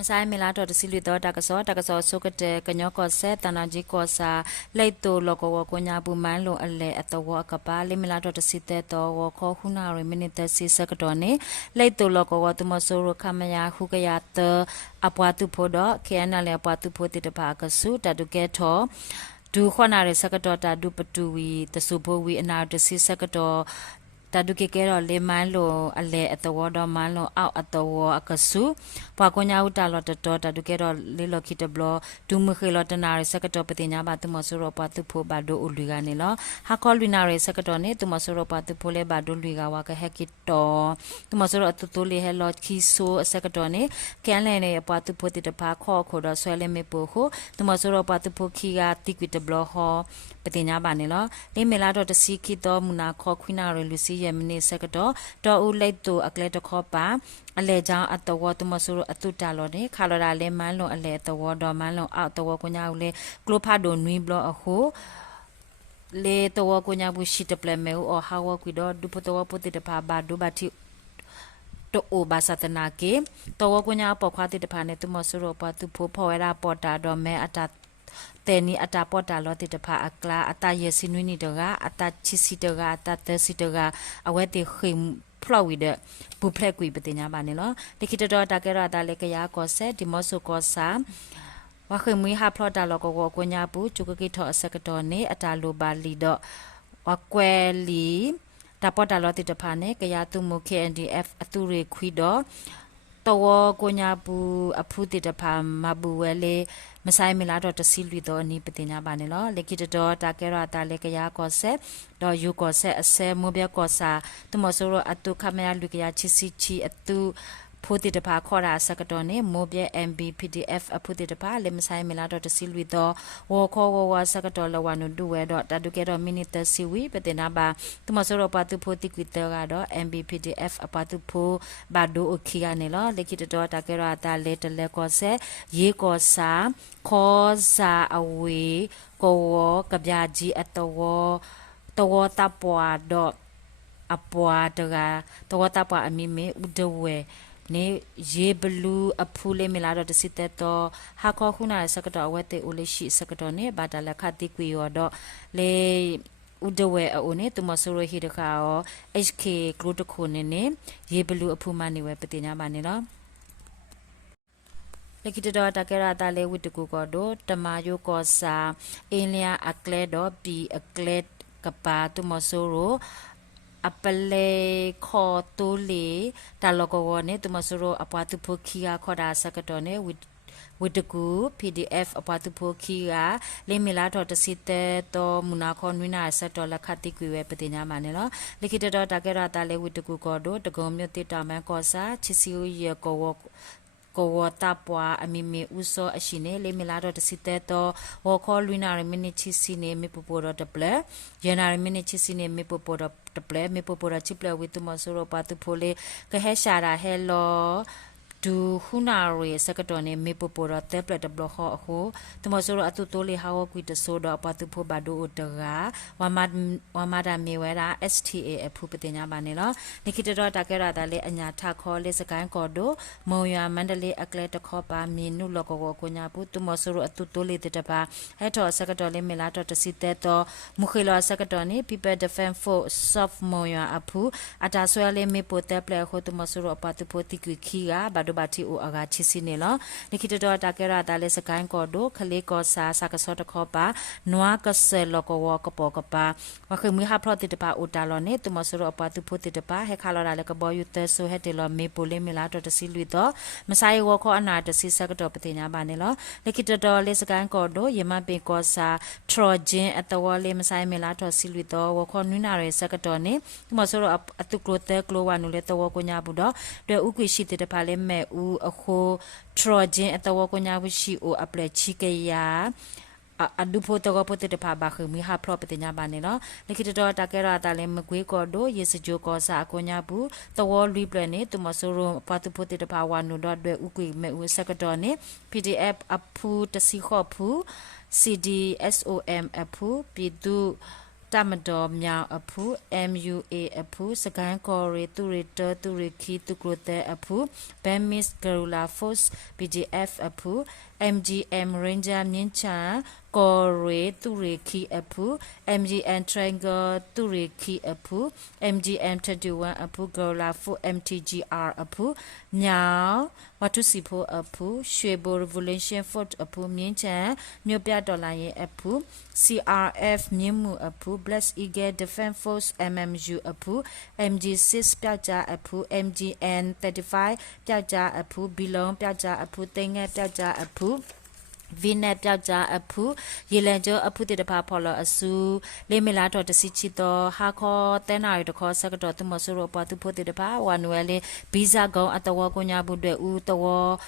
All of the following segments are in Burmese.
မဆိုင်မလာတော့တစီလူတော့တကစောဆုကတဲ့ကညောကောဆက်တနာကြီးကောစာလိုက်တူလောကဝကိုညာပူမန်းလုံအလဲအတော်ကပါလိမလာတော့တစီတဲ့တော့ဝခေါခုနာရမိနစ်တစီစကတော်နေလိုက်တူလောကဝတမဆိုရခမယာခုကရတအပွားသူဖို့တော့ခဲနလည်းအပွားသူဖို့တိတပါကဆုတတုကဲထောဒူခွနာရစကတော်တာဒူပတူဝီတဆုဘဝီအနာတစီစကတော်တဒုကေကေရောလေမန်လိုအလေအတော်တော်မန်လိုအောက်အတော်အကဆုပွားကိုညာဥတာလောတတော်တဒုကေရောလေလောခိတဘလဒူမခေလောတနာရစကတော်ပတိညာဘာတမဆူရောပါတုဖို့ဘာဒိုဥလူကနေလောဟာကောလူနာရစကတော်နေတမဆူရောပါတုဖို့လေဘာဒိုလူကဝါကဟက်ကီတော်တမဆူရောအတူတူလေဟဲလောခီဆိုစကတော်နေကန်လဲနေပါတုဖို့တိတဖာခေါ်ခေါ်တော့ဆွဲလဲမေပိုဟုတမဆူရောပါတုဖို့ခီကတိကွီတဘလဟောပတိညာဘာနေလောလေမေလာတော့တစီခီတော်မူနာခေါ်ခွိနာရလူစီယမနိစကတော့တော်ဦးလိုက်တူအကလက်တခေါ်ပါအလဲချောင်းအတော်တမဆူရအတုတလောနေခါလော်ဒါလဲမန်းလွန်အလဲတော်တော်မန်းလွန်အောက်တော်ကိုညာဦးလဲကလိုဖာဒိုနွီဘလအခုလေတော်ကိုညာဘူးရှိတပလမဲအော်ဟာဝကွီတော့ဒူပတော်ပုတိတဖာဘာဒူဘာတီတိုအိုဘာသတနာကေတော်ကိုညာပေါခွာတိတဖာနေတမဆူရပတူဖိုဖော်ရပေါ်တာတော့မဲအတာแต่นี่อัตาปอตาลอติตะพาอักลาอัตาเยซินุนี่ตะกะอัตาชิซิตะกะอัตาเตซิตะกะอเวติขิมพลอวิเดบุเพลกุยปติญาบานี่ลอลิขิตตอตะเกรตาเลกยากอเซดิมอสุกอซาวะขิมุยฮาพลอตาลอกอกกญาปุจุกกิทออสกตอเนอัตาโลบาลีดอวะแควลีตาปอตาลอติตะพาเนกยาตุมุ KNDF อตุเรควิดอตัวကိုညာပူအဖုတိတဖာမဘူဝဲလေမဆိုင်မလာတော့တစီလူတော့အနီးပတင်ညာပါနေလောလက်ကိတတော်တာကဲရတာလေကရကောဆက်တော့ယူကောဆက်အစဲမိုးပြကောစာတမဆိုရအတုခမရလူကရချစ်စီချီအတုဖိုတိတဖာခေါ်တာစကတော်နေမိုးပြ MB PDF အဖုတိတဖာလေမဆိုင်မလာတော့တစီလူတော့ဝခေါ်ဝစကတော်လဝနုဒူဝဲတော့တတုကဲတော့မိနစ်တစီဝီပတင်နာပါတမဆိုရပါတုဖိုတိကွီတကတော့ MB PDF အပတုဖိုဘာဒိုအိုခီကနေလောလက်ကိတတော်တာကဲရတာလေတလဲကောဆက်ရေကောစာခေါ်စာအဝေကိုဝကဗျာကြီးအတော်တပွားတော့အပွားတကတော်တပွားအမိမေဥဒဝဲနေရေဘလူးအဖူးလေးမလာတော့တစစ်တဲ့တော့ဟာခေါခုနာစကတော်ဝဲတဲ့ဦးလေးရှိစကတော်နေဘာတလခတိကွေရောတော့လေဥဒဝဲအိုနေတမဆူရဟီတခါရော HK ကလုတခုနေနေရေဘလူးအဖူးမနေဝဲပတိညာမနေတော့လက်ကိတတော်တကရတာလေဝိတကူကောတော့တမယိုကောစာအင်းလျာအကလဲတော့ပီအကလက်ကပါတမဆူရောအပလေခေါ်တိုးလေတလကောဝနေတမဆူရောအပွားသူဖိုခီယာခေါ်တာစကတော်နေဝိတကူ PDF အပွားသူဖိုခီယာလေမီလာတော်တစီတဲတော်မူနာခွန်ဝိနာဆက်တော်လက်ခတိကွေဝဲပတိညာမနေလောလိခိတတော်တကရတာလေဝိတကူကောတော့တကုံမြို့တိတာမန်ကောစာချီစီယေကောဝကိုဝတာပွားအမီမီဥစောအရှိနေလေမီလာတော့တစီတဲတော့ဝခေါ်လွိနာရမီနစ်ချီစီနေမေပူပေါ်တော့တပလက်ရနာရမီနစ်ချီစီနေမေပူပေါ်တော့တပလက်မေပူပေါ်တော့ချစ်ပလက်ဝီတူမဆိုတော့ပါတူဖိုလေကဟဲရှာရာဟဲလောဒူခုနာရီစကတော်နေမေပူပေါ်တော့တက်ပလက်တဘလခေါ်အခုတူမဆိုတော့အတူတိုးလေဟာဝကွီတဆိုတော့ပါတူဖိုဘာဒိုတရာဝမဒါမေဝဲရာ STA အဖူပတင်ညာပါနေလောနိခိတတော်တကရတာလေအညာထခေါ်လေစကိုင်းကော်ဒိုမုံရွာမန္တလေးအကလဲတခေါ်ပါမီနုလောကောကိုညာဘူးတူမဆိုတော့အတူတိုးလေတပါဟဲတော်စကတော်လေမေလာတော့တစီတဲတော့မူခေလောစကတော်နေ People Defense Force Soft မုံရွာအဖူအတာဆွဲလေမေပိုတက်ပလက်ခိုတူမဆိုတော့ပါတူဖိုတီကွီခီကဘာဒိုဘာတီအိုအဂါချီစီနေလောနိခိတတော်တကရတာလေစကိုင်းကော်ဒိုခလေးကောစာစကစောတခေါ်ပါနွားကဆဲလောကောကပေါ်ကပါဝခမီဟာဖလော့တိတပါအိုတာလောနေတူမဆိုတော့ပါတူဖိုတိတပါဟဲခါလော်ဒါလေကဘောယူတဲဆိုဟဲတေလောမေပိုလေမီလာတော့တစီလူတော့မဆိုင်ဝခေါ်အနာတစီစကတော်ပတိညာပါနေလောနိခိတတော်လေစကိုင်းကော်ဒိုယမပေကောစာထရဂျင်အတဝလေမဆိုင်မီလာတော့စီလူတော့ဝခေါ်နွိနာရဲစကတော်နေတူမဆိုတော့အတုကလိုတဲကလိုဝနုလေတဝကိုညာဘူးတော့တွေ့ဥကွေရှိတဲ့တပါလေမဲ့ဦးအခုထရဂျင်အတဝကိုညာဘူးရှိအိုအပလက်ချီကယာအဒူဖိုတောပိုတေတဖာဘာခမီဟာဖလောပတိညာပါနေလောလိခိတတော်တကရတာလေမကွေးကော်ဒိုယေစဂျိုကောစာအကိုညာဘူးတဝလူပလနေတူမဆိုရပတူဖိုတေတဖာဝါနုတော့တွေ့ဥကွေမဲ့ဦးစကတော်နေ PDF အဖူတစီခော့ဖူ CDSOM အဖူပြည်သူ Tamador Meow Apu, MUA Apu, Sagan Kore, Turita, Turiki, Tukrote Apu, Bemis Garula Force, PGF Apu, MGM Ranger Nincha, Kore, Turiki Apu, MGM Triangle, Turiki Apu, MGM 31 Apu, Garula Force, MTGR Apu, Meow, Watusipo Apu, Shwebo Revolution Fort Apu, Nincha, Nyopia Dolaye Apu, CRF Nimu Apu, Bless Eagle Defense Force MMU Apu, MG6 Piaja Apu, MGN 35 Piaja Apu, Belong Piaja Apu, Tenga Piaja Apu, Vinet Piaja Apu, Yelanjo Apu de Papola Asu, Lemelato de Sichito, Hako, Tenai the Cos Secretary to Mosuro Patu put the Pa, Wanuele, Biza go at the Wagonya Bude Utawa.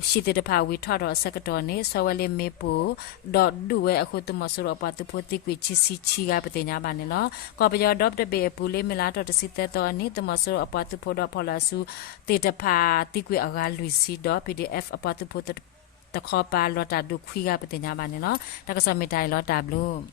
She did a power we taught our secretary, so well in Maple, dot do a hoto muscle about the potic which is Chiga Patena Banilla, copy your adopt a bay pulle milato to sit there or need the muscle about to put up Polasu, Teta Pa, Tikwi Agal Lucy, dot PDF about to put the copper lot at do quiga Patena Banilla, like a summit I lot blue.